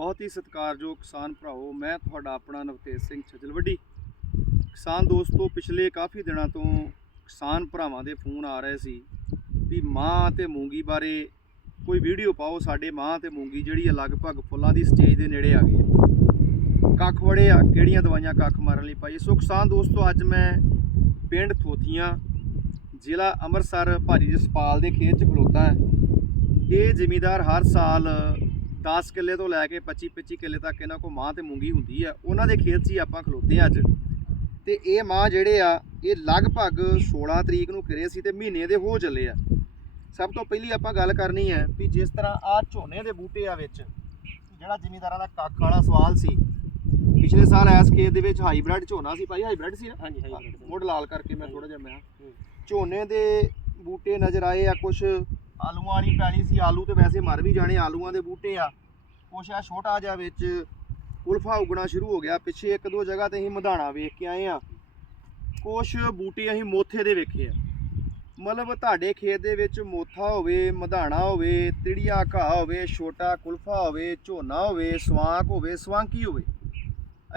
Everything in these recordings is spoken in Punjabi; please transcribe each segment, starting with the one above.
ਬਹੁਤ ਹੀ ਸਤਿਕਾਰਯੋਗ ਕਿਸਾਨ ਭਰਾਓ ਮੈਂ ਤੁਹਾਡਾ ਆਪਣਾ ਨਵਤੇਜ ਸਿੰਘ ਛਜਲਵੱਡੀ। ਕਿਸਾਨ ਦੋਸਤੋ, ਪਿਛਲੇ ਕਾਫੀ ਦਿਨਾਂ ਤੋਂ ਕਿਸਾਨ ਭਰਾਵਾਂ ਦੇ ਫੋਨ ਆ ਰਹੇ ਸੀ ਵੀ ਮਾਂ ਤੇ ਮੂੰਗੀ ਬਾਰੇ ਕੋਈ ਵੀਡੀਓ ਪਾਓ, ਸਾਡੇ ਮਾਂ ਤੇ ਮੂੰਗੀ ਜਿਹੜੀ ਆ ਲਗਭਗ ਫੁੱਲਾਂ ਦੀ ਸਟੇਜ ਦੇ ਨੇੜੇ ਆ ਗਈ ਹੈ। ਕੱਖ ਵੜੇ ਆ, ਕਿਹੜੀਆਂ ਦਵਾਈਆਂ ਕੱਖ ਮਾਰਨ ਲਈ ਪਾਈ ਸੋ ਕਿਸਾਨ ਦੋਸਤੋ, ਅੱਜ ਮੈਂ ਪਿੰਡ ਥੋਥੀਆਂ, ਜ਼ਿਲ੍ਹਾ ਅੰਮ੍ਰਿਤਸਰ ਭਾਜੀ ਜਸਪਾਲ ਦੇ ਖੇਤ 'ਚ ਖਲੋਤਾ ਹੈ। ਇਹ ਜ਼ਿਮੀਦਾਰ ਹਰ ਸਾਲ 10 ਕਿੱਲੇ ਤੋਂ ਲੈ ਕੇ 25 25 ਕਿੱਲੇ ਤੱਕ ਇਹਨਾਂ ਕੋਲ ਮਾਂ ਤੇ ਮੂੰਗੀ ਹੁੰਦੀ ਆ ਉਹਨਾਂ ਦੇ ਖੇਤ 'ਚ ਹੀ ਆਪਾਂ ਖਲੋਤੇ ਆ ਅੱਜ। ਤੇ ਇਹ ਮਾਂ ਜਿਹੜੇ ਆ ਇਹ ਲਗਭਗ 16 ਤਰੀਕ ਨੂੰ ਕਿਰੇ ਸੀ ਤੇ ਮਹੀਨੇ ਦੇ ਹੋ ਚੱਲੇ ਆ। ਸਭ ਤੋਂ ਪਹਿਲੀ ਆਪਾਂ ਗੱਲ ਕਰਨੀ ਹੈ ਵੀ ਜਿਸ ਤਰ੍ਹਾਂ ਆ ਝੋਨੇ ਦੇ ਬੂਟੇ ਆ ਵਿੱਚ ਜਿਹੜਾ ਜ਼ਿਮੀਦਾਰਾਂ ਦਾ ਕੱਖ ਵਾਲਾ ਸਵਾਲ ਸੀ ਪਿਛਲੇ ਸਾਲ ਐਸ ਖੇਤ ਦੇ ਵਿੱਚ ਹਾਈਬ੍ਰਿਡ ਝੋਨਾ ਸੀ ਭਾਈ ਹਾਈਬ੍ਰਿਡ ਸੀ ਨਾ? ਹਾਂਜੀ ਮੁੱਢ ਲਾਲ ਕਰਕੇ ਮੈਂ ਥੋੜਾ ਜਿਹਾ ਮੈਂ ਝੋਨੇ ਦੇ ਬੂਟੇ ਨਜ਼ਰ ਆਏ ਆ ਕੁਛ ਆਲੂਆਂ ਵਾਲੀ ਪੈਲੀ ਸੀ, ਆਲੂ ਤੇ ਵੈਸੇ ਮਰ ਵੀ ਜਾਣੇ ਆਲੂਆਂ ਦੇ ਬੂਟੇ ਆ। ਕੁਛ ਆ ਛੋਟਾ ਜਿਹਾ ਵਿੱਚ ਉਲਫਾ ਉਗਣਾ ਸ਼ੁਰੂ ਹੋ ਗਿਆ, ਪਿੱਛੇ ਇੱਕ ਦੋ ਜਗ੍ਹਾ ਤੇ ਅਸੀਂ ਮਧਾਣਾ ਵੇਖ ਕੇ ਆਏ ਆ। ਕੁਛ ਬੂਟੇ ਅਸੀਂ ਮੋਥੇ ਦੇ ਵੇਖੇ ਆ। ਮਤਲਬ ਤੁਹਾਡੇ ਖੇਤ ਦੇ ਵਿੱਚ ਮੋਥਾ ਹੋਵੇ, ਮਧਾਣਾ ਹੋਵੇ, ਤਿੜੀਆ ਘਾਹ ਹੋਵੇ, ਛੋਟਾ ਕੁਲਫਾ ਹੋਵੇ, ਝੋਨਾ ਹੋਵੇ, ਸਵਾਂਕ ਹੋਵੇ, ਸਵਾਂਕੀ ਹੋਵੇ,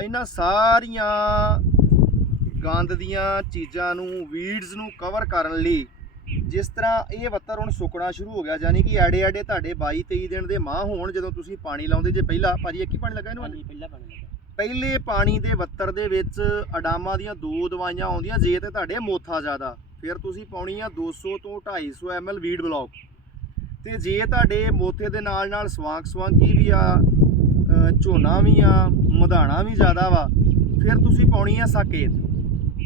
ਇਹਨਾਂ ਸਾਰੀਆਂ ਗੰਦ ਦੀਆਂ ਚੀਜ਼ਾਂ ਨੂੰ ਵੀਡਸ ਨੂੰ ਕਵਰ ਕਰਨ ਲਈ ਜਿਸ ਤਰ੍ਹਾਂ ਇਹ ਵੱਤਰ ਹੁਣ ਸੁੱਕਣਾ ਸ਼ੁਰੂ ਹੋ ਗਿਆ ਯਾਨੀ ਕਿ ਐੜੇ ਐੜੇ ਤੁਹਾਡੇ 22 23 ਦਿਨ ਦੇ ਮਾਹ ਹੋਣ ਜਦੋਂ ਤੁਸੀਂ ਪਾਣੀ ਲਾਉਂਦੇ ਜੇ ਪਹਿਲਾਂ ਭਾਜੀ ਇੱਕ ਹੀ ਪਾਣੀ ਲੱਗਾ ਇਹਨੂੰ ਹਾਂਜੀ ਪਹਿਲਾਂ ਪਾਣੀ ਲੱਗਾ। ਪਹਿਲੇ ਪਾਣੀ ਦੇ ਵੱਤਰ ਦੇ ਵਿੱਚ ਅਡਾਮਾਂ ਦੀਆਂ ਦੋ ਦਵਾਈਆਂ ਆਉਂਦੀਆਂ ਜੇ ਤੇ ਤੁਹਾਡੇ ਮੋਥਾ ਜ਼ਿਆਦਾ ਫਿਰ ਤੁਸੀਂ ਪਾਉਣੀ ਆ 200 ਤੋਂ 250 ml ਵੀਡ ਬਲੌਕ ਤੇ ਜੇ ਤੁਹਾਡੇ ਮੋਥੇ ਦੇ ਨਾਲ ਨਾਲ ਸਵਾਂਕ ਸਵਾਂਕੀ ਵੀ ਆ ਝੋਨਾ ਵੀ ਆ ਮਧਾਣਾ ਵੀ ਜ਼ਿਆਦਾ ਵਾ ਫਿਰ ਤੁਸੀਂ ਪਾਉਣੀ ਆ ਸਾਕੇਤ।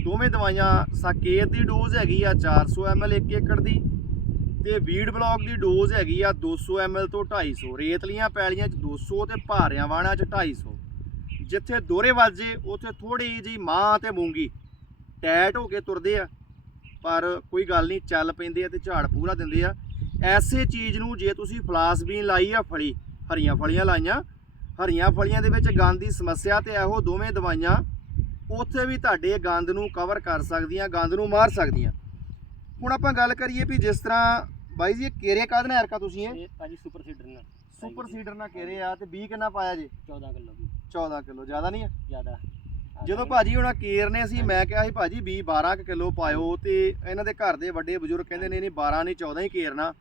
ਦੋਵੇਂ ਦਵਾਈਆਂ ਸਾਕੇਤ ਦੀ ਡੋਜ਼ ਹੈਗੀ ਆ 400 ml 1 ਏਕੜ ਦੀ ਤੇ ਵੀਡ ਬਲੌਕ ਦੀ ਡੋਜ਼ ਹੈਗੀ ਆ 200 ml ਤੋਂ 250 ਰੇਤਲੀਆਂ ਪੈਲੀਆਂ 'ਚ 200 ਤੇ ਭਾਰਿਆਂ ਵਾਣਾ 'ਚ 250 ਜਿੱਥੇ ਦੋਰੇ ਵੱਜੇ ਉੱਥੇ ਥੋੜੀ ਜੀ ਮਾਂ ਤੇ ਮੂੰਗੀ। ਟੈਟ ਹੋ ਕੇ ਤੁਰਦੇ ਆ, ਪਰ ਕੋਈ ਗੱਲ ਨਹੀਂ, ਚੱਲ ਪੈਂਦੇ ਆ ਤੇ ਝਾੜ ਪੂਰਾ ਦਿੰਦੇ ਆ। ਐਸੇ ਚੀਜ਼ ਨੂੰ ਜੇ ਤੁਸੀਂ ਫਲਾਸਬੀਨ ਲਾਈ ਆ ਫਲੀ, ਹਰੀਆਂ ਫਲੀਆਂ ਲਾਈਆਂ, ਹਰੀਆਂ ਫਲੀਆਂ ਦੇ ਵਿੱਚ ਗੰਦ ਦੀ ਸਮੱਸਿਆ ਤੇ ਇਹੋ ਦੋਵੇਂ ਦਵਾਈਆਂ ਉੱਥੇ ਵੀ ਤੁਹਾਡੇ ਗੰਦ ਨੂੰ ਕਵਰ ਕਰ ਸਕਦੀਆਂ ਗੰਦ ਨੂੰ ਮਾਰ ਸਕਦੀਆਂ। ਹੁਣ ਆਪਾਂ ਗੱਲ ਕਰੀਏ ਵੀ ਜਿਸ ਤਰ੍ਹਾਂ ਬਾਈ ਜੀ ਇਹ ਕੇਰੇ ਕਾਹਦੇ ਨਾਲ ਐਰਕਾ ਤੁਸੀਂ ਇਹ? ਇਹ ਭਾਜੀ ਸੁਪਰ ਸੀਡਰ ਨਾਲ। ਸੁਪਰ ਸੀਡਰ ਨਾਲ ਕੇਰੇ ਆ ਤੇ 20 ਕਿੰਨਾ ਪਾਇਆ ਜੀ? 14 ਕਿਲੋ ਦੀ 14 ਕਿਲੋ ਜ਼ਿਆਦਾ ਨਹੀਂ ਆ? ਜ਼ਿਆਦਾ। ਜਦੋਂ ਭਾਜੀ ਹੁਣ ਕੇਰਨੇ ਸੀ ਮੈਂ ਕਿਹਾ ਸੀ ਭਾਜੀ 20 12 ਕਿਲੋ ਪਾਇਓ ਤੇ ਇਹਨਾਂ ਦੇ ਘਰ ਦੇ ਵੱਡੇ ਬਜ਼ੁਰਗ ਕਹਿੰਦੇ ਨੇ ਨਹੀਂ 12 ਨਹੀਂ 14 ਹੀ ਕੇਰਨਾ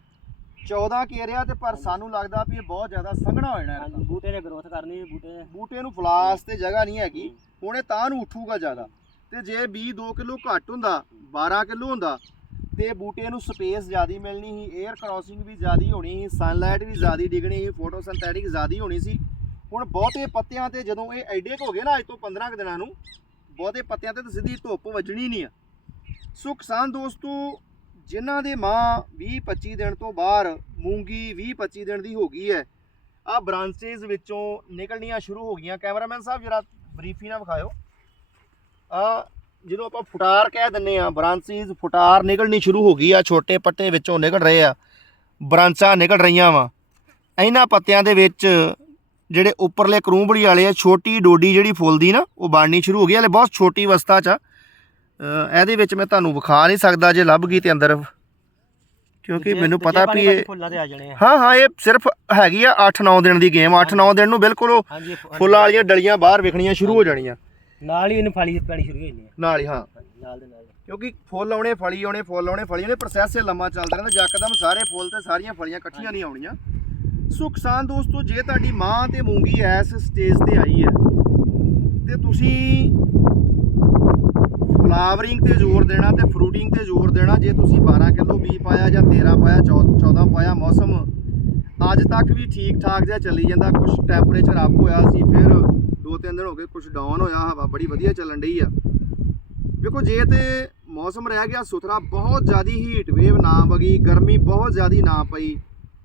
14 ਕੇਰਿਆ ਤੇ ਪਰ ਸਾਨੂੰ ਲੱਗਦਾ ਵੀ ਇਹ ਬਹੁਤ ਜ਼ਿਆਦਾ ਸੰਘਣਾ ਹੋ ਜਾਣਾ ਹਾਂਜੀ। ਬੂਟੇ ਨੇ ਗਰੋਥ ਕਰਨੀ ਬੂਟੇ ਬੂਟੇ ਨੂੰ ਫਲਾਸ ਤੇ ਜਗ੍ਹਾ ਨਹੀਂ ਹੈਗੀ। ਹੁਣ ਇਹ ਤਾਂ ਨੂੰ ਉੱਠੂਗਾ ਜ਼ਿਆਦਾ। ਤੇ ਜੇ 20 2 ਕਿਲੋ ਘੱਟ ਹੁੰਦਾ 12 ਕਿਲੋ ਹੁੰਦਾ ਤੇ ਬੂਟੇ ਨੂੰ ਸਪੇਸ ਜ਼ਿਆਦੀ ਮਿਲਣੀ ਸੀ 에ਅਰ ਕ੍ਰਾਸਿੰਗ ਵੀ ਜ਼ਿਆਦੀ ਹੋਣੀ ਸੀ ਸਨਲਾਈਟ ਵੀ ਜ਼ਿਆਦੀ ਡਿਗਣੀ ਸੀ ਫੋਟੋਸਿੰਥੈਟਿਕ ਜ਼ਿਆਦੀ ਹੋਣੀ ਸੀ। ਹੁਣ ਬਹੁਤੇ ਪੱਤਿਆਂ ਤੇ ਜਦੋਂ ਇਹ ਐਡੇ ਕੁ ਹੋ ਗਏ ਨਾ ਅੱਜ ਤੋਂ 15 ਕੁ ਦਿਨਾਂ ਨੂੰ ਬਹੁਤੇ ਪੱਤਿਆਂ ਤੇ ਤਾਂ ਸਿੱਧੀ ਧੁੱਪ ਵੱਜਣੀ ਨਹੀਂ ਆ। ਸੋ ਕਿਸਾਨ ਦੋਸਤੋ ਜਿਨ੍ਹਾਂ ਦੇ ਮਾਂ 20 25 ਦਿਨ ਤੋਂ ਬਾਹਰ, ਮੂੰਗੀ 20 25 ਦਿਨ ਦੀ ਹੋ ਗਈ ਹੈ। ਆ ਬ੍ਰਾਂਚੇਸ ਵਿੱਚੋਂ ਨਿਕਲਣੀਆਂ ਸ਼ੁਰੂ ਹੋ ਗਈਆਂ। ਕੈਮਰਾਮੈਨ ਸਾਹਿਬ, ਜਰਾ ਬਰੀਫੀ ਨਾਲ ਵਿਖਾਇਓ। ਆ ਜਦੋਂ ਆਪਾਂ ਫੁਟਾਰ ਕਹਿ ਦਿੰਨੇ ਆ ਬ੍ਰਾਂਚੇਸ ਫੁਟਾਰ ਨਿਕਲਣੀ ਸ਼ੁਰੂ ਹੋ ਗਈ ਆ, ਛੋਟੇ ਪੱਤੇ ਵਿੱਚੋਂ ਨਿਕਲ ਰਹੇ ਆ। ਬ੍ਰਾਂਚਾਂ ਨਿਕਲ ਰਹੀਆਂ ਵਾ। ਇਹਨਾਂ ਪੱਤਿਆਂ ਦੇ ਵਿੱਚ ਜਿਹੜੇ ਉੱਪਰਲੇ ਕਰੂੰਬੜੀ ਵਾਲੇ ਆ, ਛੋਟੀ ਡੋਡੀ ਜਿਹੜੀ ਫੁੱਲਦੀ ਨਾ, ਉਹ ਬਣਨੀ ਸ਼ੁਰੂ ਹੋ ਗਈ। ਹਲੇ ਬਹੁਤ ਛੋਟੀ ਅਵਸਥਾ 'ਚ ਆ। ਇਹਦੇ ਵਿੱਚ ਮੈਂ ਤੁਹਾਨੂੰ ਵਿਖਾ ਨਹੀਂ ਸਕਦਾ ਜੇ ਲੱਭ ਗਈ ਤੇ ਅੰਦਰ। ਕਿਉਂਕਿ ਮੈਨੂੰ ਪਤਾ ਵੀ ਇਹ ਫੁੱਲਾਂ ਤੇ ਆ ਜਾਣੇ ਆ। ਹਾਂ ਹਾਂ ਇਹ ਸਿਰਫ ਹੈਗੀ ਆ 8-9 ਦਿਨ ਦੀ ਗੇਮ 8-9 ਦਿਨ ਨੂੰ ਬਿਲਕੁਲ ਉਹ ਫੁੱਲਾਂ ਵਾਲੀਆਂ ਡਲੀਆਂ ਬਾਹਰ ਵਿਖਣੀਆਂ ਸ਼ੁਰੂ ਹੋ ਜਾਣੀਆਂ। ਨਾਲ ਹੀ ਇਹਨੂੰ ਫਲੀ ਪੈਣੀ ਸ਼ੁਰੂ ਹੋ ਜਾਂਦੀ ਨਾਲ ਹੀ ਹਾਂ। ਨਾਲ ਦੇ ਨਾਲ। ਕਿਉਂਕਿ ਫੁੱਲ ਆਉਣੇ ਫਲੀ ਆਉਣੇ ਫੁੱਲ ਆਉਣੇ ਫਲੀ ਆਉਣੇ ਪ੍ਰੋਸੈਸ ਇਹ ਲੰਮਾ ਚੱਲਦਾ ਰਹਿੰਦਾ ਯਕਦਮ ਸਾਰੇ ਫੁੱਲ ਤੇ ਸਾਰੀਆਂ ਫਲੀਆਂ ਇਕੱਠੀਆਂ ਨਹੀਂ ਆਉਣੀਆਂ। ਸੋ ਕਿਸਾਨ ਦੋਸਤੋ ਜੇ ਤੁਹਾਡੀ ਮਾਂ ਤੇ ਮੂੰਗੀ ਐਸ ਸਟੇਜ ਤੇ ਆਈ ਹੈ ਤੇ ਤੁਸੀਂ ਫਲਾਵਰਿੰਗ ਤੇ ਜ਼ੋਰ ਦੇਣਾ ਤੇ ਫਰੂਟਿੰਗ ਤੇ ਜ਼ੋਰ ਦੇਣਾ ਜੇ ਤੁਸੀਂ 12 ਕਿਲੋ ਬੀ ਪਾਇਆ ਜਾਂ 13 ਪਾਇਆ 14 ਪਾਇਆ ਮੌਸਮ ਅੱਜ ਤੱਕ ਵੀ ਠੀਕ ਠਾਕ ਜਿਹਾ ਚੱਲੀ ਜਾਂਦਾ ਕੁਝ ਟੈਂਪਰੇਚਰ ਅਪ ਹੋਇਆ ਸੀ ਫਿਰ ਦੋ ਤਿੰਨ ਦਿਨ ਹੋ ਗਏ ਕੁਝ ਡਾਊਨ ਹੋਇਆ ਹਵਾ ਬੜੀ ਵਧੀਆ ਚੱਲਣ ਡਈ ਆ। ਵੇਖੋ ਜੇ ਤੇ ਮੌਸਮ ਰਹਿ ਗਿਆ ਸੁਥਰਾ ਬਹੁਤ ਜ਼ਿਆਦੀ ਹੀਟ ਵੇਵ ਨਾ ਵਗੀ ਗਰਮੀ ਬਹੁਤ ਜ਼ਿਆਦੀ ਨਾ ਪਈ।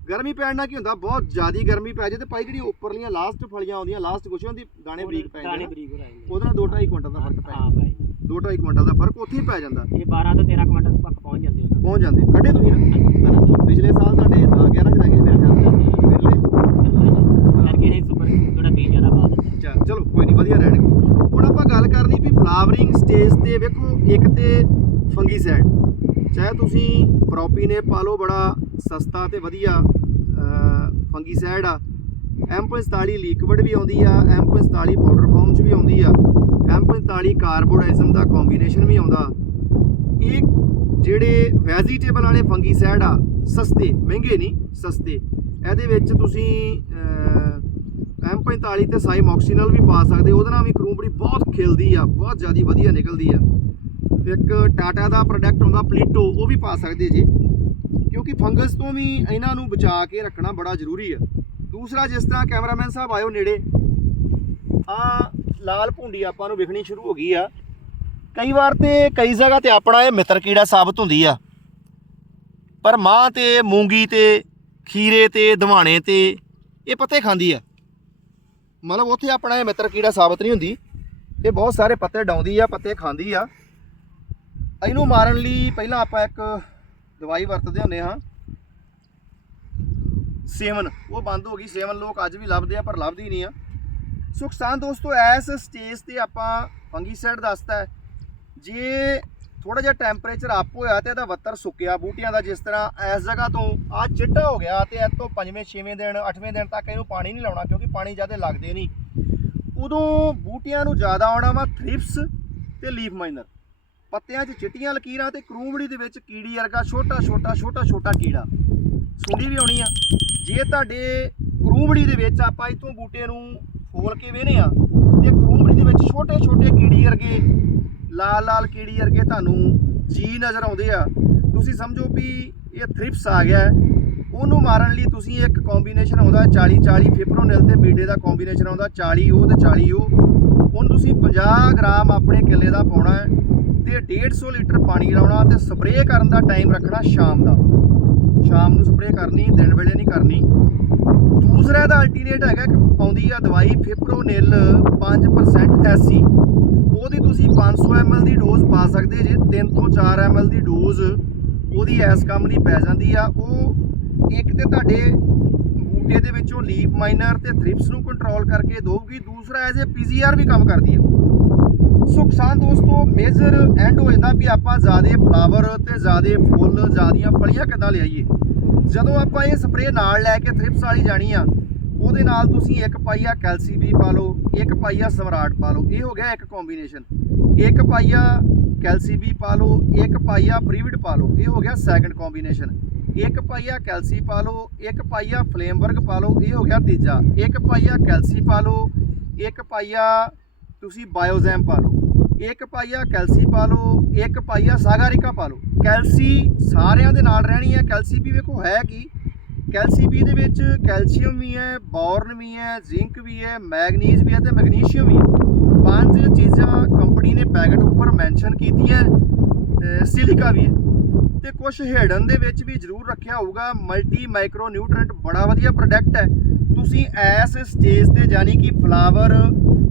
ਗਰਮੀ ਪੈਣ ਨਾਲ ਕੀ ਹੁੰਦਾ ਬਹੁਤ ਜ਼ਿਆਦੀ ਗਰਮੀ ਪੈ ਜੇ ਤੇ ਭਾਈ ਜਿਹੜੀ ਉੱਪਰਲੀਆਂ ਲਾਸਟ ਫਲੀਆਂ ਆਉਂਦੀਆਂ ਲਾਸਟ ਕੁਛ ਹੁੰਦੀ ਦਾਣੇ ਬਰੀਕ ਪੈ ਦਾਣੇ ਜਾਂਦੇ ਬਰੀਕ ਹੋ ਰਹੇ ਉਹਦੇ ਨਾਲ 2.5 ਕੁਇੰਟਲ ਦਾ ਫ਼ਰਕ ਪੈ ਹਾਂ ਜਾਂਦਾ। ਭਾਈ 2.5 ਕੁਇੰਟਲ ਦਾ ਫ਼ਰਕ ਉੱਥੇ ਹੀ ਪੈ ਜਾਂਦਾ। ਇਹ 12 ਤੋਂ 13 ਕੁਇੰਟਲ ਤੱਕ ਪਹੁੰਚ ਜਾਂਦੇ ਉਹਨਾਂ ਪਹੁੰਚ ਜਾਂਦੇ। ਕੱਢੇ ਤੁਸੀਂ ਨਾ? ਪਿਛਲੇ ਸਾਲ ਤੁਹਾਡੇ 10 11 ਚ ਰਹਿ ਗਏ ਮੇਰੇ ਖਿਆਲ ਨਾਲ। ਫਿਰ ਲੈ। ਕਰਕੇ ਇਹ ਸੁਪਰ ਥੋੜਾ ਬੀਜ ਜ਼ਿਆਦਾ ਪਾ ਦਿੰਦੇ ਚੱਲ ਕੋਈ ਨਹੀਂ ਵਧੀਆ ਰਹਿਣਗੇ। ਹੁਣ ਆਪਾਂ ਗੱਲ ਕਰਨੀ ਵੀ ਫਲਾਵਰਿੰਗ ਸਟੇਜ ਤੇ ਵੇਖੋ ਇੱਕ ਤੇ ਫੰਗੀਸਾਈਡ ਚਾਹੇ ਤੁਸੀਂ ਪ੍ਰੋਪੀਨੇ ਪਾ ਲਓ ਬੜਾ ਸਸਤਾ ਤੇ ਵਧੀਆ ਫੰਗੀਸਾਈਡ ਆ। M45 ਲਿਕਵਿਡ ਵੀ ਆਉਂਦੀ ਆ M45 ਪਾਊਡਰ ਫਾਰਮ 'ਚ ਵੀ ਆਉਂਦੀ ਆ। M45 ਕਾਰਬੋਡਾਈਜ਼ਮ ਦਾ ਕੰਬੀਨੇਸ਼ਨ ਵੀ ਆਉਂਦਾ। ਇਹ ਜਿਹੜੇ ਵੈਜੀਟੇਬਲ ਵਾਲੇ ਫੰਗੀਸਾਈਡ ਆ ਸਸਤੇ ਮਹਿੰਗੇ ਨਹੀਂ ਸਸਤੇ। ਇਹਦੇ ਵਿੱਚ ਤੁਸੀਂ ਅਹ, M45 ਤੇ ਸਾਈਮੋਕਸੀਨਲ ਵੀ ਪਾ ਸਕਦੇ ਉਹਦੇ ਨਾਲ ਵੀ ਕਰੂੰਬੜੀ ਬਹੁਤ ਖਿਲਦੀ ਆ ਬਹੁਤ ਜ਼ਿਆਦਾ ਵਧੀਆ ਨਿਕਲਦੀ ਆ। ਇੱਕ ਟਾਟਾ ਦਾ ਪ੍ਰੋਡਕਟ ਆਉਂਦਾ ਪਲੀਟੋ ਉਹ ਵੀ ਪਾ ਸਕਦੇ ਜੀ। ਕਿਉਂਕਿ ਫੰਗਸ ਤੋਂ ਵੀ ਇਹਨਾਂ ਨੂੰ ਬਚਾ ਕੇ ਰੱਖਣਾ ਬੜਾ ਜ਼ਰੂਰੀ ਆ। ਦੂਸਰਾ ਜਿਸ ਤਰ੍ਹਾਂ ਕੈਮਰਾਮੈਨ ਸਾਹਿਬ ਆਇਓ ਨੇੜੇ। ਆ ਲਾਲ ਭੁੰਡੀ ਆਪਾਂ ਨੂੰ ਵਿਖਣੀ ਸ਼ੁਰੂ ਹੋ ਗਈ ਆ। ਕਈ ਵਾਰ ਤੇ ਕਈ ਜਗ੍ਹਾ ਤੇ ਆਪਣਾ ਇਹ ਮਿੱਤਰ ਕੀੜਾ ਸਾਬਤ ਹੁੰਦੀ ਆ। ਪਰ ਮਾਂ ਤੇ, ਮੂੰਗੀ ਤੇ, ਖੀਰੇ ਤੇ, ਦਿਵਾਣੇ ਤੇ ਇਹ ਪੱਤੇ ਖਾਂਦੀ ਆ। ਮਤਲਬ ਉੱਥੇ ਆਪਣਾ ਇਹ ਮਿੱਤਰ ਕੀੜਾ ਸਾਬਤ ਨਹੀਂ ਹੁੰਦੀ। ਇਹ ਬਹੁਤ ਸਾਰੇ ਪੱਤੇ ਡਾਉਂਦੀ ਆ, ਪੱਤੇ ਖਾਂਦੀ ਆ। ਇਹਨੂੰ ਮਾਰਨ ਲਈ ਪਹਿਲਾਂ ਆਪਾਂ ਇੱਕ ਦਵਾਈ ਵਰਤਦੇ ਹੁੰਦੇ ਹਾਂ। ਸੇਵਨ, ਉਹ ਬੰਦ ਹੋ ਗਈ। ਸੇਵਨ ਲੋਕ ਅੱਜ ਵੀ ਲੱਭਦੇ ਆ, ਪਰ ਲੱਭਦੀ ਨਹੀਂ ਆ। ਸੋ ਕਿਸਾਨ ਦੋਸਤੋ ਐਸ ਸਟੇਜ ਤੇ ਆਪਾਂ ਫੰਗੀਸਾਈਡ ਦੱਸਦਾ ਹੈ। ਜੇ ਥੋੜਾ ਜਿਹਾ ਟੈਂਪਰੇਚਰ ਅਪ ਹੋਇਆ ਤੇ ਇਹਦਾ ਵੱਤਰ ਸੁੱਕਿਆ, ਬੂਟਿਆਂ ਦਾ ਜਿਸ ਤਰ੍ਹਾਂ ਇਸ ਜਗ੍ਹਾ ਤੋਂ ਆ ਚਿੱਟਾ ਹੋ ਗਿਆ ਤੇ ਇਹ ਤੋਂ ਪੰਜਵੇਂ, ਛੇਵੇਂ ਦਿਨ, ਅੱਠਵੇਂ ਦਿਨ ਤੱਕ ਇਹਨੂੰ ਪਾਣੀ ਨਹੀਂ ਲਾਉਣਾ ਕਿਉਂਕਿ ਪਾਣੀ ਜ਼ਿਆਦਾ ਲੱਗਦੇ ਨਹੀਂ। ਉਦੋਂ ਬੂਟਿਆਂ ਨੂੰ ਜ਼ਿਆਦਾ ਆਉਣਾ ਵਾ ਥ੍ਰਿਪਸ ਤੇ ਲੀਫ ਮਾਈਨਰ ਪੱਤਿਆਂ 'ਚ ਚਿੱਟੀਆਂ, ਲਕੀਰਾਂ ਤੇ ਕਰੂੰਬੜੀ ਦੇ ਵਿੱਚ ਕੀੜੀ ਵਰਗਾ ਛੋਟਾ ਛੋਟਾ ਛੋਟਾ ਛੋਟਾ ਕੀੜਾ। ਸੁੰਡੀ ਵੀ ਆਉਣੀ ਆ। ਜੇ ਤੁਹਾਡੇ ਕਰੂੰਬੜੀ ਦੇ ਵਿੱਚ ਆਪਾਂ ਇਥੋਂ ਬੂਟੇ ਨੂੰ ਫੋਲ ਕੇ ਵੇਨੇ ਆ ਤੇ ਕਰੂੰਬੜੀ ਦੇ ਵਿੱਚ ਛੋਟੇ ਛੋਟੇ ਕੀੜੀ ਵਰਗੇ ਲਾਲ ਲਾਲ ਕੀੜੀ ਵਰਗੇ ਤੁਹਾਨੂੰ ਜੀ ਨਜ਼ਰ ਆਉਂਦੇ ਆ। ਤੁਸੀਂ ਸਮਝੋ ਵੀ ਇਹ ਥ੍ਰਿਪਸ ਆ ਗਿਆ। ਉਹਨੂੰ ਮਾਰਨ ਲਈ ਤੁਸੀਂ ਇੱਕ ਕੰਬੀਨੇਸ਼ਨ ਆਉਂਦਾ 40 40 ਫਿਪਰੋਨਿਲ ਤੇ ਮੀਡੇ ਦਾ ਕੰਬੀਨੇਸ਼ਨ ਆਉਂਦਾ 40 ਉਹ ਤੇ 40 ਉਹ। ਹੁਣ ਤੁਸੀਂ 50 ਗ੍ਰਾਮ ਆਪਣੇ ਕਿੱਲੇ ਦਾ ਪਾਉਣਾ ਹੈ ਤੇ 150 ਲੀਟਰ ਪਾਣੀ ਲਾਉਣਾ ਤੇ ਸਪਰੇਅ ਕਰਨ ਦਾ ਟਾਈਮ ਰੱਖਣਾ ਸ਼ਾਮ ਦਾ। ਸ਼ਾਮ ਨੂੰ ਸਪਰੇਅ ਕਰਨੀ, ਦਿਨ ਵੇਲੇ ਨਹੀਂ ਕਰਨੀ। ਦੂਸਰਾ ਦਾ ਅਲਟਰਨੇਟ ਹੈਗਾ ਕਿ ਪਾਉਂਦੀ ਆ ਦਵਾਈ ਫਿਪਰੋਨਿਲ 5% ਐਸੀ। ਉਹਦੀ ਤੁਸੀਂ 500 ml ਦੀ ਡੋਜ਼ ਪਾ ਸਕਦੇ ਜੇ 3 ਤੋਂ 4 ml ਦੀ ਡੋਜ਼ ਉਹਦੀ ਐਸ ਕੰਮ ਨਹੀਂ ਪੈ ਜਾਂਦੀ ਆ। ਉਹ ਇੱਕ ਤੇ ਤੁਹਾਡੇ ਬੂਟੇ ਦੇ ਵਿੱਚੋਂ ਲੀਫ ਮਾਈਨਰ ਤੇ ਥ੍ਰਿਪਸ ਨੂੰ ਕੰਟਰੋਲ ਕਰਕੇ ਦਊਗੀ। ਦੂਸਰਾ ਐਜ਼ ਅ ਪੀਜ਼ੀਆਰ ਵੀ ਕੰਮ ਕਰਦੀ ਹੈ ਸੋ ਕਿਸਾਨ ਦੋਸਤੋ ਮੇਜਰ ਐਂਡ ਹੋ ਜਾਂਦਾ ਵੀ ਆਪਾਂ ਜ਼ਿਆਦੇ ਫਲਾਵਰ ਤੇ ਜ਼ਿਆਦੇ ਫੁੱਲ, ਜ਼ਿਆਦੀਆਂ ਫਲੀਆਂ ਕਿੱਦਾਂ ਲਿਆਈਏ? ਜਦੋਂ ਆਪਾਂ ਇਹ ਸਪਰੇਅ ਨਾਲ ਲੈ ਕੇ ਥ੍ਰਿਪਸ ਵਾਲੀ ਜਾਣੀ ਆ, ਉਹਦੇ ਨਾਲ ਤੁਸੀਂ ਇੱਕ ਪਾਈਆ ਕੈਲਸੀ ਵੀ ਪਾ ਲਓ, ਇੱਕ ਪਾਈਆ ਸਵਰਾਟ ਪਾ ਲਓ, ਇਹ ਹੋ ਗਿਆ ਇੱਕ ਕੰਬੀਨੇਸ਼ਨ ਇੱਕ ਪਾਈਆ ਕੈਲਸੀ ਵੀ ਪਾ ਲਓ, ਇੱਕ ਪਾਈਆ ਪ੍ਰੀਵਿਡ ਪਾ ਲਓ, ਇਹ ਹੋ ਗਿਆ ਸੈਕੰਡ ਕੰਬੀਨੇਸ਼ਨ ਇੱਕ ਪਾਈਆ ਕੈਲਸੀ ਪਾ ਲਓ, ਇੱਕ ਪਾਈਆ ਫਲੇਮਵਰਗ ਪਾ ਲਓ, ਇਹ ਹੋ ਗਿਆ ਤੀਜਾ। ਇੱਕ ਪਾਈਆ ਕੈਲਸੀ ਪਾ ਲਓ, ਇੱਕ ਪਾਈਆ ਤੁਸੀਂ ਬਾਇਓਜ਼ੈਮ ਪਾ ਲਓ। ਇੱਕ ਪਾਈਆ ਕੈਲਸੀ ਪਾ ਲਓ, ਇੱਕ ਪਾਈਆ ਸਾਗਾਰਿਕਾ ਪਾ ਲਓ। ਕੈਲਸੀ ਸਾਰਿਆਂ ਦੇ ਨਾਲ ਰਹਿਣੀ ਹੈ। ਕੈਲਸੀ ਵੀ ਵੇਖੋ ਹੈ ਕੀ? ਕੈਲਸੀ ਵੀ ਦੇ ਵਿੱਚ ਕੈਲਸ਼ੀਅਮ ਵੀ ਹੈ, ਬੋਰਨ ਵੀ ਹੈ, ਜ਼ਿੰਕ ਵੀ ਹੈ, ਮੈਗਨੀਜ਼ ਵੀ ਹੈ ਤੇ ਮੈਗਨੀਸ਼ੀਅਮ ਵੀ ਹੈ। ਪੰਜ ਚੀਜ਼ਾਂ ਕੰਪਨੀ ਨੇ ਪੈਕਟ ਉੱਪਰ ਮੈਂਸ਼ਨ ਕੀਤੀਆਂ, ਅਹ, ਸਿਲਿਕਾ ਵੀ ਹੈ। ਤੇ ਕੁਝ ਹਿਡਨ ਦੇ ਵਿੱਚ ਵੀ ਜ਼ਰੂਰ ਰੱਖਿਆ ਹੋਊਗਾ। ਮਲਟੀ ਮਾਈਕਰੋ ਨਿਊਟ੍ਰੈਂਟ ਬੜਾ ਵਧੀਆ ਪ੍ਰੋਡਕਟ ਹੈ। ਤੁਸੀਂ ਐਸ ਸਟੇਜ ਤੇ ਜਾਨੀ ਕਿ ਫਲਾਵਰ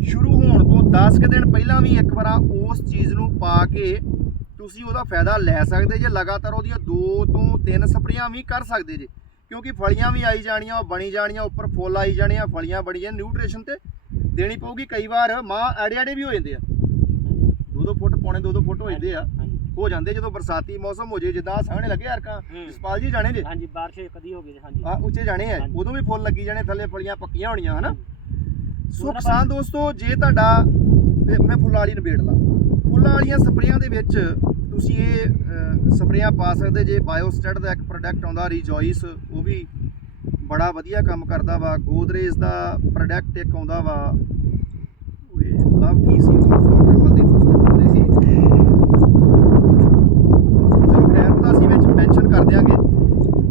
ਸ਼ੁਰੂ ਹੋਣ 10 ਕੁ ਦਿਨ ਪਹਿਲਾਂ ਵੀ ਇੱਕ ਵਾਰ ਉਸ ਚੀਜ਼ ਨੂੰ ਪਾ ਕੇ ਤੁਸੀਂ ਉਹਦਾ ਫਾਇਦਾ ਲੈ ਸਕਦੇ ਜੇ ਲਗਾਤਾਰ ਉਹਦੀਆਂ 2 ਤੋਂ 3 ਸਪਰੇਆਂ ਵੀ ਕਰ ਸਕਦੇ ਜੇ। ਕਿਉਂਕਿ ਫਲੀਆਂ ਵੀ ਆਈ ਜਾਣੀਆਂ ਉਹ ਬਣੀ ਜਾਣੀਆਂ ਉੱਪਰ ਫੁੱਲ ਆਈ ਜਾਣੀਆਂ ਫਲੀਆਂ ਬੜੀਆਂ ਨਿਊਟ੍ਰੀਸ਼ਨ ਤੇ ਦੇਣੀ ਪਊਗੀ। ਕਈ ਵਾਰ ਮਾਂ ਐੜੇ ਐੜੇ ਵੀ ਹੋ ਜਾਂਦੇ ਆ। ਦੋ ਦੋ ਫੁੱਟ ਪੌਣੇ ਦੋ ਦੋ ਫੁੱਟ ਹੋ ਜਾਂਦੇ ਆ। ਹੋ ਜਾਂਦੇ ਜਦੋਂ ਬਰਸਾਤੀ ਮੌਸਮ ਹੋ ਜੇ ਜਿੱਦਾਂ ਆਹ ਸਾਹਮਣੇ ਲੱਗੇ ਯਾਰਕਾਂ ਹੂੰ। ਜਸਪਾਲ ਜੀ ਜਾਣੇ ਜੇ? ਹਾਂਜੀ ਬਾਰਿਸ਼ ਕਦੀ ਹੋ ਗਈ ਹਾਂਜੀ। ਆ ਉੱਚੇ ਜਾਣੇ ਆ। ਉਦੋਂ ਵੀ ਫੁੱਲ ਲੱਗੀ ਜਾਣੇ ਥੱਲੇ ਫਲੀਆਂ ਪੱਕੀਆਂ ਹੋਣੀਆਂ ਹਨਾ? ਸੋ ਕਿਸਾਨ ਦੋਸਤੋ ਜੇ ਤੁਹਾਡਾ ਮੈਂ ਫੁੱਲਾਂ ਵਾਲੀ ਨਿਬੇੜ ਲਾ। ਫੁੱਲਾਂ ਵਾਲੀਆਂ ਸਪਰੇਆਂ ਦੇ ਵਿੱਚ ਤੁਸੀਂ ਇਹ ਸਪਰੇਆਂ ਪਾ ਸਕਦੇ ਜੇ। ਬਾਇਓਸਟੈਟ ਦਾ ਇੱਕ ਪ੍ਰੋਡਕਟ ਆਉਂਦਾ ਰੀਜੋਇਸ ਉਹ ਵੀ ਬੜਾ ਵਧੀਆ ਕੰਮ ਕਰਦਾ ਵਾ। ਗੋਦਰੇਜ ਦਾ ਪ੍ਰੋਡਕਟ ਇੱਕ ਆਉਂਦਾ ਵਾ। ਲਵ ਕੀ ਸੀ ਉਹ ਸੌਕਰਮਲ ਦੀ ਪੁਸਤਕ ਹੁੰਦੀ ਸੀ। ਚਲੋ ਖੈਰ ਉਹਦਾ ਅਸੀਂ ਵਿੱਚ ਮੈਂਸ਼ਨ ਕਰ ਦਿਆਂਗੇ।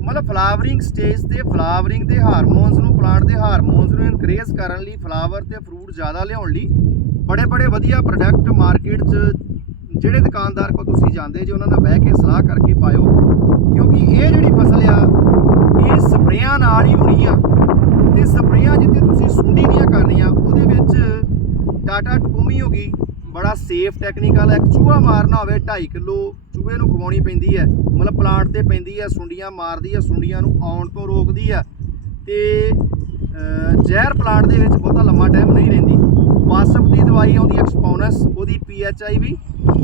ਮਤਲਬ ਫਲਾਵਰਿੰਗ ਸਟੇਜ ਤੇ ਫਲਾਵਰਿੰਗ ਦੇ ਹਾਰਮੋਨਸ ਨੂੰ ਪਲਾਂਟ ਦੇ ਹਾਰਮੋਨਸ ਨੂੰ ਇਨਕਰੇਜ ਕਰਨ ਲਈ ਫਲਾਵਰ ਤੇ ਫਰੂਟ ਜ਼ਿਆਦਾ ਲਿਆਉਣ ਲਈ ਬੜੇ ਬੜੇ ਵਧੀਆ ਪ੍ਰੋਡਕਟ ਮਾਰਕੀਟ 'ਚ ਜਿਹੜੇ ਦੁਕਾਨਦਾਰ ਕੋਲ ਤੁਸੀਂ ਜਾਂਦੇ ਜੇ, ਉਹਨਾਂ ਨਾਲ ਬਹਿ ਕੇ ਸਲਾਹ ਕਰਕੇ ਪਾਇਓ। ਕਿਉਂਕਿ ਇਹ ਜਿਹੜੀ ਫਸਲ ਆ, ਇਹ ਸਪਰੇਆਂ ਨਾਲ ਹੀ ਹੋਣੀ ਆ। ਤੇ ਸਪਰੇਆਂ ਜਿੱਥੇ ਤੁਸੀਂ ਸੁੰਡੀ ਦੀਆਂ ਕਰਨੀਆਂ, ਉਹਦੇ ਵਿੱਚ ਟਾਟਾ ਟਕੂਮੀ ਹੋ ਗਈ। ਬੜਾ ਸੇਫ ਟੈਕਨੀਕਲ ਹੈ ਚੂਹਾ ਮਾਰਨਾ ਹੋਵੇ 2.5 ਕਿਲੋ ਚੂਹੇ ਨੂੰ ਖਵਾਉਣੀ ਪੈਂਦੀ ਹੈ। ਮਤਲਬ ਪਲਾਂਟ ਤੇ ਪੈਂਦੀ ਹੈ ਸੁੰਡੀਆਂ ਮਾਰਦੀ ਆ, ਸੁੰਡੀਆਂ ਨੂੰ ਆਉਣ ਤੋਂ ਰੋਕਦੀ ਆ। ਤੇ ਜ਼ਹਿਰ ਪਲਾਂਟ ਦੇ ਵਿੱਚ ਬਹੁਤਾ ਲੰਮਾ ਟਾਈਮ ਨਹੀਂ ਰਹਿੰਦੀ। ਵਾਸਪ ਦੀ ਦਵਾਈ ਆਉਂਦੀ ਐਕਸਪੋਨਸ, ਉਹਦੀ ਪੀਐਚਆਈ ਵੀ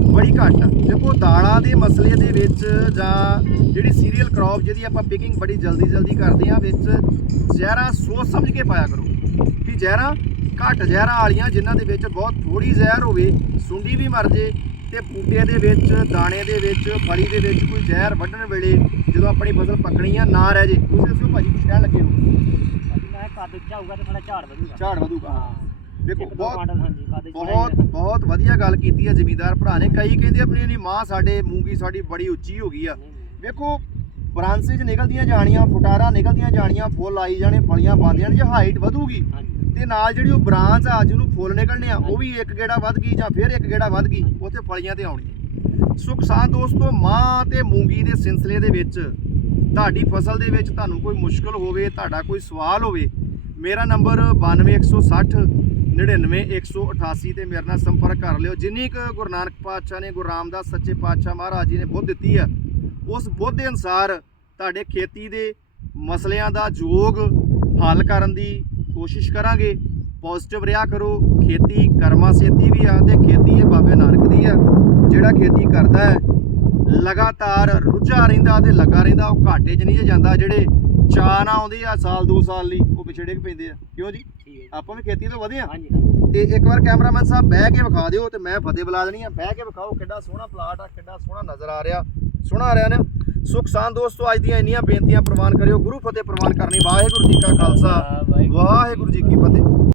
ਬੜੀ ਘੱਟ ਆ। ਦੇਖੋ, ਦਾਲਾਂ ਦੇ ਮਸਲੇ ਦੇ ਵਿੱਚ ਜਾਂ ਜਿਹੜੀ ਸੀਰੀਅਲ ਕ੍ਰੌਪ ਜਿਹਦੀ ਆਪਾਂ ਪਿਕਿੰਗ ਬੜੀ ਜਲਦੀ ਜਲਦੀ ਕਰਦੇ ਆ, ਵਿੱਚ ਜ਼ਹਿਰਾਂ ਸੋਚ ਸਮਝ ਕੇ ਪਾਇਆ ਕਰੋ ਵੀ ਜ਼ਹਿਰਾਂ ਘੱਟ ਜ਼ਹਿਰਾਂ ਵਾਲੀਆਂ ਜਿਨ੍ਹਾਂ ਦੇ ਵਿੱਚ ਬਹੁਤ ਥੋੜੀ ਜ਼ਹਿਰ ਹੋਵੇ, ਸੁੰਡੀ ਵੀ ਮਰ ਜੇ ਤੇ ਬੂਟੇ ਦੇ ਵਿੱਚ ਦਾਣੇ ਦੇ ਵਿੱਚ ਫਲੀ ਦੇ ਵਿੱਚ ਕੋਈ ਜ਼ਹਿਰ ਵੱਢਣ ਵੇਲੇ ਜਦੋਂ ਆਪਣੀ ਫਸਲ ਪੱਕਣੀ ਆ ਨਾ ਰਹਿ ਜੇ। ਤੁਸੀਂ ਦੱਸੋ ਭਾਜੀ ਕੁਛ ਕਹਿਣ ਲੱਗੇ ਹੋ? ਬਾਕੀ ਮੈਂ ਕੱਦ ਹੋਊਗਾ ਤੇ ਥੋੜਾ ਝਾੜ ਵਧੂਗਾ। ਝਾੜ ਵਧੂਗਾ। ਹਾਂ। ਦੇਖੋ ਬਹੁਤ ਚ ਬਹੁਤ ਬਹੁਤ ਵਧੀਆ ਗੱਲ ਕੀਤੀ ਹੈ ਜ਼ਮੀਂਦਾਰ ਭਰਾ ਨੇ। ਕਈ ਕਹਿੰਦੇ ਆਪਣੀ ਨਹੀਂ ਮਾਂ ਸਾਡੇ ਮੂੰਗੀ ਸਾਡੀ ਬੜੀ ਉੱਚੀ ਹੋ ਗਈ ਆ। ਵੇਖੋ ਬ੍ਰਾਂਚੇਜ ਨਿਕਲਦੀਆਂ ਜਾਣੀਆਂ ਫੁਟਾਰਾ ਨਿਕਲਦੀਆਂ ਜਾਣੀਆਂ ਫੁੱਲ ਆਈ ਜਾਣੇ ਫਲੀਆਂ ਪਾਉਂਦੀਆਂ ਨੇ ਜੇ ਹਾਈਟ ਵਧੂਗੀ। ਤੇ ਨਾਲ ਜਿਹੜੀ ਉਹ ਬ੍ਰਾਂਚ ਆ ਜਿਹਨੂੰ ਫੁੱਲ ਨਿਕਲਣੇ ਆ, ਉਹ ਵੀ ਇੱਕ ਗੇੜਾ ਵੱਧ ਗਈ ਜਾਂ ਫਿਰ ਇੱਕ ਗੇੜਾ ਵੱਧ ਗਈ, ਉੱਥੇ ਫਲੀਆਂ ਤੇ ਆਉਣਗੀਆਂ ਸੋ ਕਿਸਾਨ ਦੋਸਤੋ, ਮਾਂ ਤੇ ਮੂੰਗੀ ਦੇ ਸਿਲਸਿਲੇ ਦੇ ਵਿੱਚ, ਤੁਹਾਡੀ ਫਸਲ ਦੇ ਵਿੱਚ ਤੁਹਾਨੂੰ ਕੋਈ ਮੁਸ਼ਕਲ ਹੋਵੇ, ਤੁਹਾਡਾ ਕੋਈ ਸਵਾਲ ਹੋਵੇ, ਮੇਰਾ ਨੰਬਰ 92160 99188 ਤੇ ਮੇਰੇ ਨਾਲ ਸੰਪਰਕ ਕਰ ਲਿਓ। ਜਿੰਨੀ ਕੁ ਗੁਰੂ ਨਾਨਕ ਪਾਤਸ਼ਾਹ ਨੇ, ਗੁਰੂ ਰਾਮਦਾਸ ਸੱਚੇ ਪਾਤਸ਼ਾਹ ਮਹਾਰਾਜ ਜੀ ਨੇ ਬੁੱਧ ਦਿੱਤੀ ਆ, ਉਸ ਬੁੱਧ ਦੇ ਅਨੁਸਾਰ ਤੁਹਾਡੇ ਖੇਤੀ ਦੇ ਮਸਲਿਆਂ ਦਾ ਯੋਗ ਹੱਲ ਕਰਨ ਦੀ ਕੋਸ਼ਿਸ਼ ਕਰਾਂਗੇ। ਪੋਜ਼ਿਟਿਵ ਰਿਹਾ ਕਰੋ। ਖੇਤੀ ਕਰਮਾ ਸੇਤੀ ਵੀ ਆ ਤੇ ਖੇਤੀ ਇਹ ਬਾਬੇ ਨਾਨਕ ਦੀ ਆ। ਜਿਹੜਾ ਖੇਤੀ ਕਰਦਾ ਹੈ ਲਗਾਤਾਰ ਰੁੱਝਾ ਰਹਿੰਦਾ ਤੇ ਲੱਗਾ ਰਹਿੰਦਾ ਉਹ ਘਾਟੇ 'ਚ ਨਹੀਂ ਜਾਂਦਾ। ਜਿਹੜੇ ਚਾਅ ਨਾ ਆਉਂਦੇ ਆ ਸਾਲ ਦੋ ਸਾਲ ਲਈ ਉਹ ਪਿਛੜੇ ਕੁ ਪੈਂਦੇ ਆ। ਕਿਉਂ ਜੀ? ਆਪਾਂ ਵੀ ਖੇਤੀ ਤੋਂ ਵਧੇ ਆ। ਹਾਂਜੀ ਤੇ ਇੱਕ ਵਾਰ ਕੈਮਰਾਮੈਨ ਸਾਹਿਬ ਬਹਿ ਕੇ ਵਿਖਾ ਦਿਓ ਤੇ ਮੈਂ ਫਤਿਹ ਬੁਲਾ ਦੇਣੀ ਆ। ਬਹਿ ਕੇ ਵਿਖਾਓ ਕਿੱਡਾ ਸੋਹਣਾ ਪਲਾਟ ਆ ਕਿੱਡਾ ਸੋਹਣਾ ਨਜ਼ਰ ਆ ਰਿਹਾ। ਸੋਹਣਾ ਆ ਰਿਹਾ ਨਾ? ਸੁਖ ਸਾਨ ਦੋਸਤੋ ਅੱਜ ਦੀਆਂ ਇੰਨੀਆਂ ਬੇਨਤੀਆਂ ਪ੍ਰਵਾਨ ਕਰਿਓ। ਗੁਰੂ ਫਤਿਹ ਪ੍ਰਵਾਨ ਕਰਨੀ। ਵਾਹਿਗੁਰੂ ਜੀ ਕਾ ਖਾਲਸਾ। ਵਾਹਿਗੁਰੂ ਜੀ ਕੀ ਫਤਿਹ।